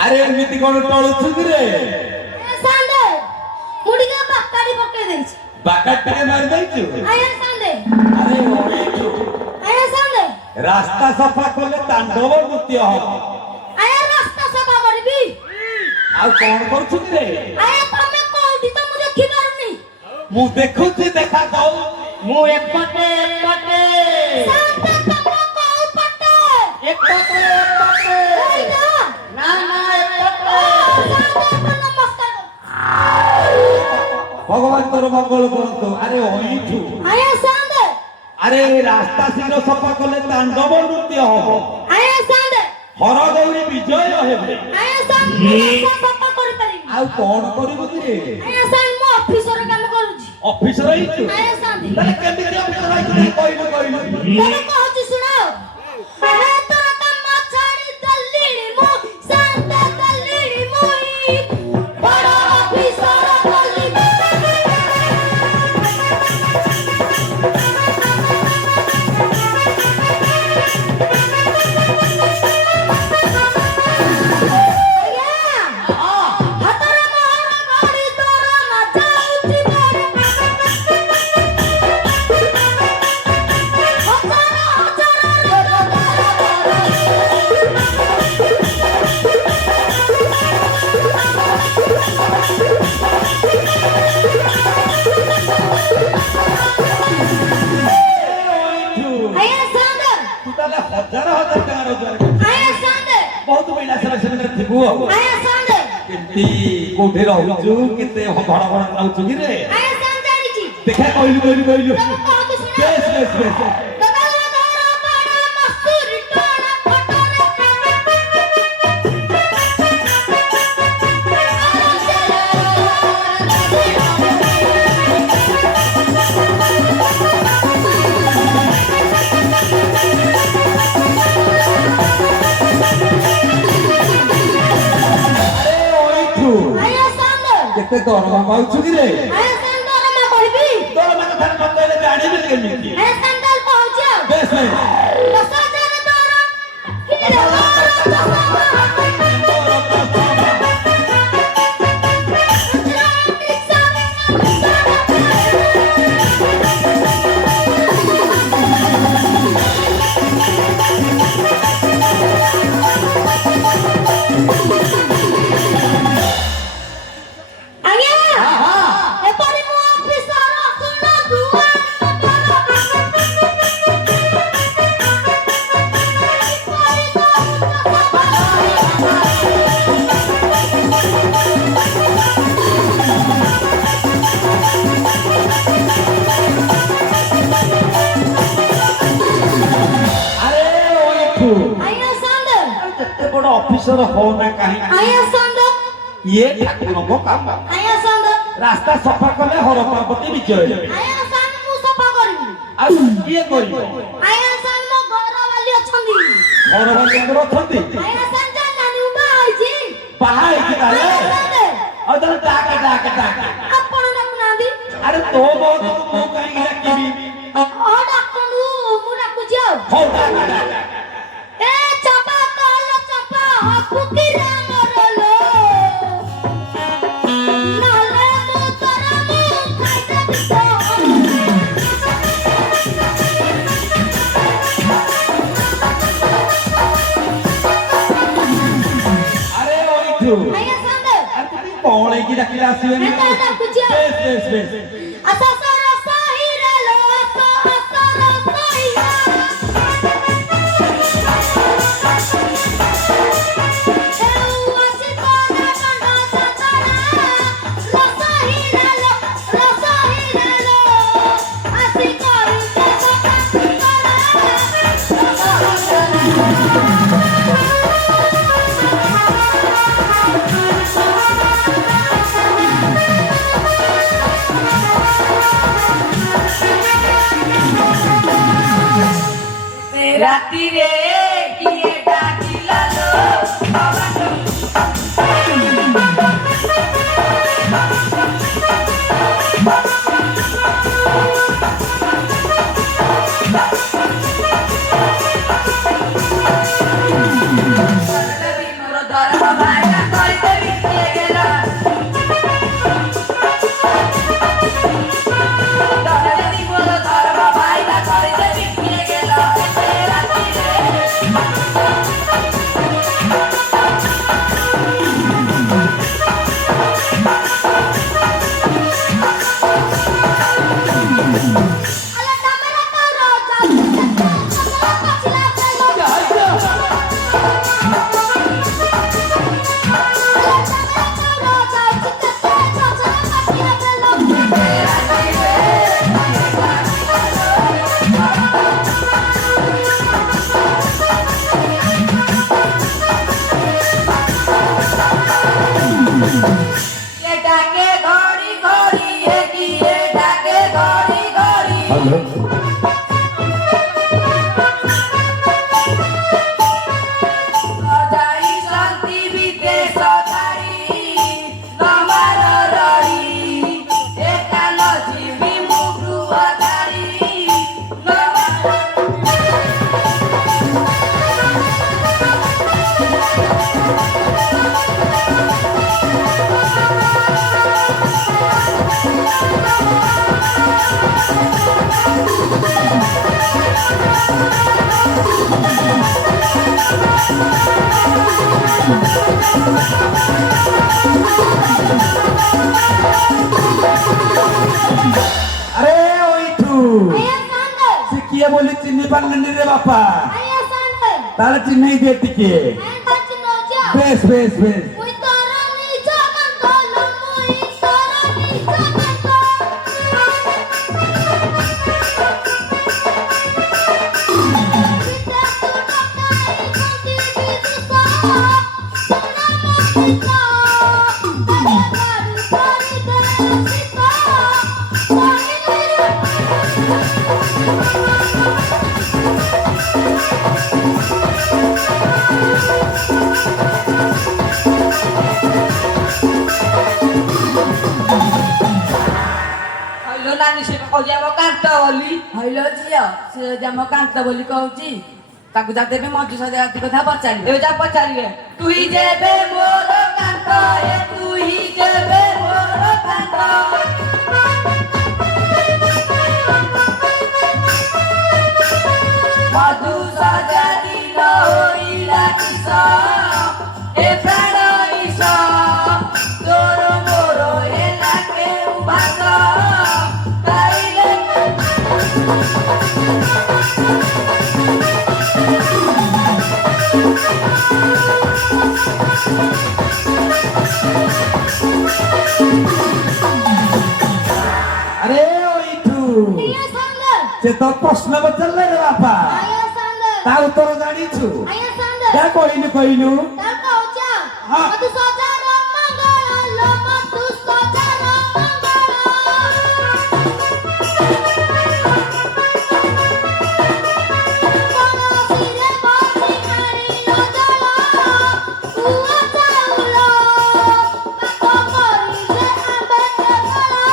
अरे एमिति कोन टळुछु कि रे सांडे मुडिका बाकाडी पके देछ बाकाट टे मार दैछु आया सांडे अरे ओइछु आया सांडे रास्ता सफा करले तांडव नृत्य हो आया रास्ता सफा करबी आ कोन करछु कि रे आया तमे कोठी त मु देखि पारुनी मु देखुछि देखा दऊ मु एकपटे सांडे तमे कोउ पटे एकपटे ना ना भगवान तोर मंगल करतो अरे ओइठू आया सांडे अरे रास्ता शीघ्र सफा करले तांडव नृत्य हो आया सांडे हर गौरी विजय हेबे आया सांडे सफा करि पारि आ कोन करिबो कि रे आया सांड मो ऑफिसर काम करूची ऑफिसर आइछु आया सांडे तले केमि ऑफिसर आइछु कहलु तने कहूची सुनो मैं तोरा काम छाड़ी दल्ली ଟଙ୍କା ରୋଜଗାର କରୁଛି ଆଜ୍ଞା ସାନ୍ଦେ ବହୁତ ପିଲା ସେମିତି ଥିବୁ ଆଉ ଆଜ୍ଞା ସାନ୍ଦେ କେମିତି କୋଉଠି ରହୁଛୁ କେତେ ଭଡ ଭଡ ରହୁଛୁ କି ରେ ଆଜ୍ଞା ସାନ୍ଦେ ଜାଣିଛି ଦେଖା କହିଲୁ ତମେ କହନ୍ତୁ ଶୁଣ ବେଶ ବେଶ ବେଶ କେତେ ଦରମା ପାଉଛୁ କି ରେ ଦରମା କଥା ନ କହିଲେ ଜାଣିବି କେମିତି ବେଶ ବେଶ କେତେ ବଡ ଅଫିସର ହଉ ନା କାହିଁକି ଇଏ ଠାକୁରଙ୍କ କାମ ରାସ୍ତା ସଫା କଲେ ହରପାର୍ବତୀ ବିଜୟ ହେବେ ଆଉ କିଏ କରିବ ଘର ବାଲିଙ୍କର ଅଛନ୍ତି ବାହା ହେଇଛି ତାହେଲେ ଆଉ ତାହେଲେ ଡାକେ ଡାକେ ଡାକେ ଆରେ ତୋ ବହୁତ ମୁଁ କାହିଁକି ଡାକିବି ହଉ ଡାକେ ଡାକେ କଣ ହେଇକି ଡାକିଲେ ଆସିବେନି ବେଶ ବେଶ ରାତିରେ କିଏ ଡାକିଲା ଲୋ ମୋର ଦରମା ଭାଇଟା କରିଦେବି କିଏ ଗେଲା ମୋର ଦରମା ଭାଇଟା କରିଦେବି କିଏ ଗେଲା अरे ओइठू से किए बोली चिन्नी पारलेनी रे बापा তাহলে চিহ্নাই দিয়ে টিকে Ayan bachi noja. বেশ বেশ বেশ Uy torani jaman tolo. Uy torani jaman tolo. Kita sudah kaya kunti bisa. Sunama kita. Kaya baru kari kaya kita. ହଇଲୋ ନାନୀ ସେ କହୁଛି ଆମ କାନ୍ତ ବୋଲି ହଇଲୋ ଝିଅ ସେ ଯଦି ଆମ କାନ୍ତ ବୋଲି କହୁଛି ତାକୁ ଯା ଦେବେ ମଞ୍ଜୁ ସଜାତି କଥା ପଚାରିବେ ଏବେ ଯା ପଚାରିବେ ତୁହି ଯେବେ ମୋର କାନ୍ତ ଏ ତୁହି ଯେବେ ମୋର କାନ୍ତ ମଧୁ ସଜାତି ନ ହୋଇଲା କିସ ଏ ପ୍ରାଣ ଇସ ତୋର ମୋର ହେଲା କେଉଁ ଭାଗ ଗାଇଲେ আরে ওইটু Iya sandal. সে তো প্রশ্ন বদললে রে বাবা Ayah sandal. তা উত্তর জানিছু Ayah sandal. যা কইনু কইনু Tal kau cang. Ha. Matu saudara manggala, lo matu saudara manggala. Kono sire boti hari lo jala. Ua jaulo. Kako kori je ambek kepala.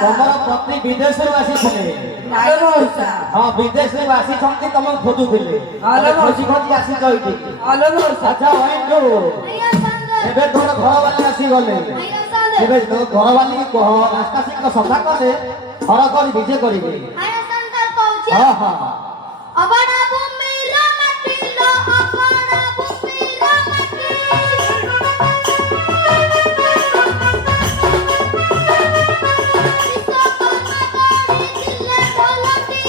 ତମର ପତ୍ନୀ ବିଦେଶରୁ ଆସିଥିଲେ ହ୍ୟାଲୋ ମଉସା ହଁ ବିଦେଶରୁ ଆସିଛନ୍ତି ତମକୁ ଖୋଜୁଥିଲେ ହ୍ୟାଲୋ ଖୋଜି ଖୋଜି ଆସିଛ ଏଇଠି ହ୍ୟାଲୋ ମଉସା ଆଚ୍ଛା ଅଇଣ୍ଡୁ Ayah sandal. ଏବେ ତୋର ଘରବାଲି ଆସିଗଲେ Ayah sandal. ଏବେ ତୋ ଘରବାଲି କହ ରାସ୍ତା ଶିକ ସଫା କଲେ ଘର କରି ବିଜେ କରିବେ Ayah sandal kau ହଁ cang. ହଁ Abana bumi ramati lo, abana bumi ramati. Isa karma kari dile bolati,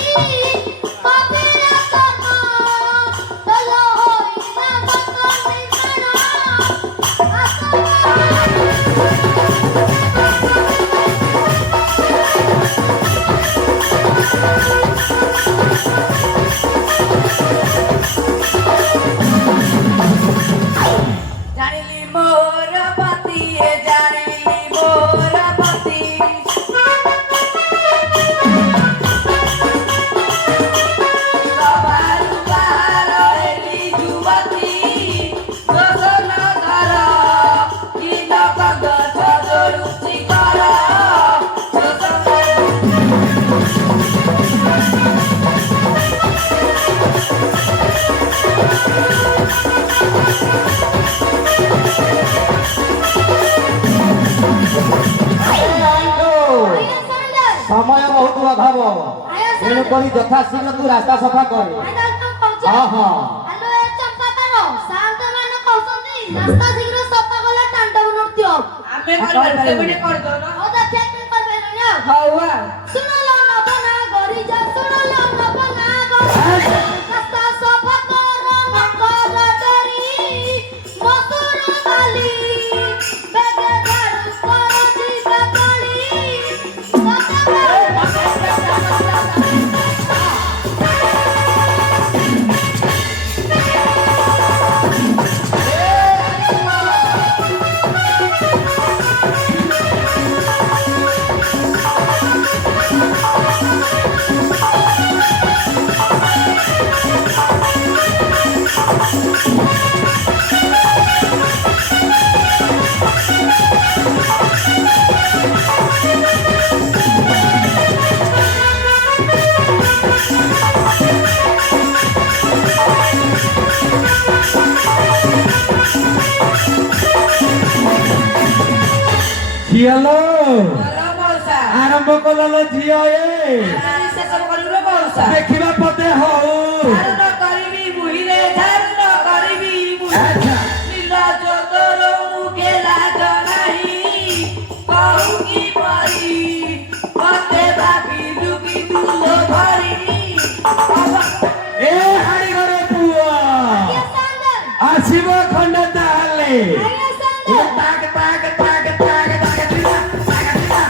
kabira karma, tolo hoi na bakoni kana. ଜାଣିଲି ମୋର ପତି ଜାଣିଲି ମୋର ପତି ସବାରୁ ବାହାର ହେଲି ଯୁବତୀ ଦୋଷନ ଧର କି ନକ ଗଛ ଯୋଡୁଛି କର Ayah sandal. ସମୟ ବହୁତ ଅଭାବ Ayah ତେଣୁ sandal. କରି ଯଥାଶୀଘ୍ର ତୁ ରାସ୍ତା ସଫା କରେ Ayah kau ହଁ cang. ହଁ Halo ଚମ୍ପା ତାର ସାନ୍ତ ମାନେ କହୁଛନ୍ତି ରାସ୍ତା ଶୀଘ୍ର ସଫା କଲେ ତାଣ୍ଡବ ନୃତ୍ୟ ଆମେ କରିପାରିବୁ କେମିତି କରିଦଉନ ହଉ ଦେଖିଆ କେମିତି କରିପାରିଲନି ଆଉ ହଉ ଆଉ ଶୁଣଲ ନବନା ଗରିଜା ଶୁଣଲ ନବନା ଗରିଜା ରାସ୍ତା ସଫା କର ନକର ଡରି ମସୁର ବାଲି ବେଗେ ଝାଡୁ କର ଯିବା ତଳି ହଁ ଝିଅ ଲୋ ବୋଲ ମଉସା ଆରମ୍ଭ କଲ ଝିଅ ଏ ଆରେ ଶେଷ କରିବୁ ମଉସା ଦେଖିବା ପଦେ ହଉ ଧାରଣ କରିବି ମୁହିଁରେ ଧାରଣ କରିବି ଆଚ୍ଛା। ନୀଳ ଚୋଦର ମୁଖେ ଲାଜ ନାହିଁ କହୁ କି ପରି ମତେ ଭାବିଲୁ କି ତୁ ଲୋ ଭରି ଏ ହାଡ଼ି ଘର ପୁଅ ଆଜ୍ଞା ସାନ୍ଦ ଆସିବ ଖଣ୍ଡ ତାହେଲେ ଆଜ୍ଞା ସାନ୍ଦ ଏ ତାକ ତାକ ତାକ ତାକ ତାକ ଦିନା ତାକ ଦିନା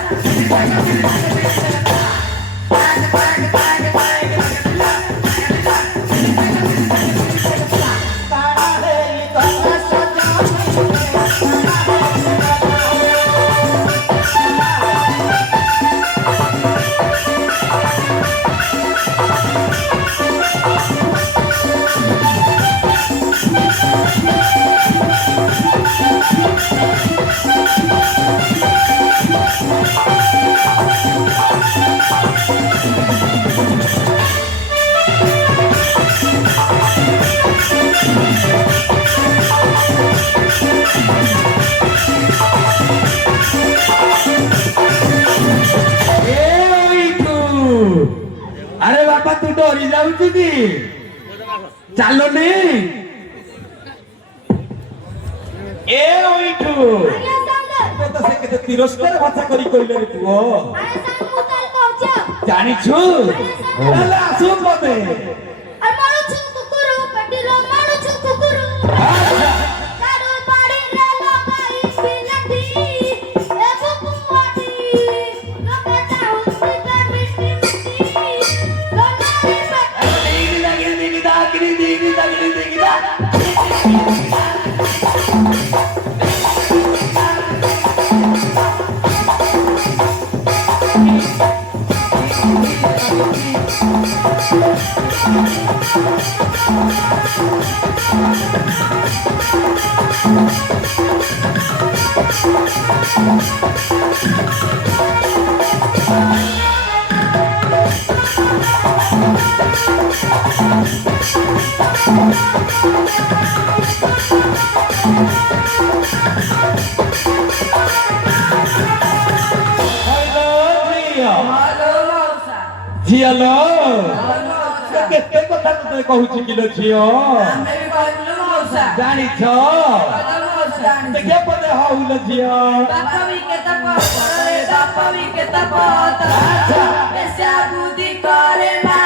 अरे बापा तू डरी जाऊଛୁ କି ଚାଲୁନି ଏ ଓଇଠୁ ଆଜ୍ଞା ସାନ୍ଦ ତ ସେ କେତେ ତିରସ୍କାର ଭାଷା କରି କହିଲେ ରେ ପୁଅ ଆଜ୍ଞା ସାନ୍ଦ ମୁଁ ତାଲ କହୁଛ ଜାଣିଛୁ ହେଲେ ଆସୁ ପଦେ আর মারুছু কুকুরু পেটিলো মারুছু কুকুরু কারু বাড়ি রে লগাই বিলাতি এ বুকুয়াটি লোকে চাউতি কা মিটি মিটি লোনারি পেট দিগি দাগি দিগি দাগি দিগি দাগি দিগি দা ବୋଲ ମଉସା ଝିଅ ଲୋ ବୋଲ ମଉସା କେତେ କଥା ତତେ କହୁଛି କିଲୋ ଝିଅ ଆମେ ବି କହିଲୁ ମଉସା ଜାଣିଛ ବୋଲ ମଉସା ଜାଣିଛୁ ଦେଖିଆ ପଦେ ହଉଲ ଝିଅ ବାପ ବି କେତେ ପତରେ ବାପ ବି କେତେ ପତ ଆଚ୍ଛା। ବେଶା ବୁଦ୍ଧି করে না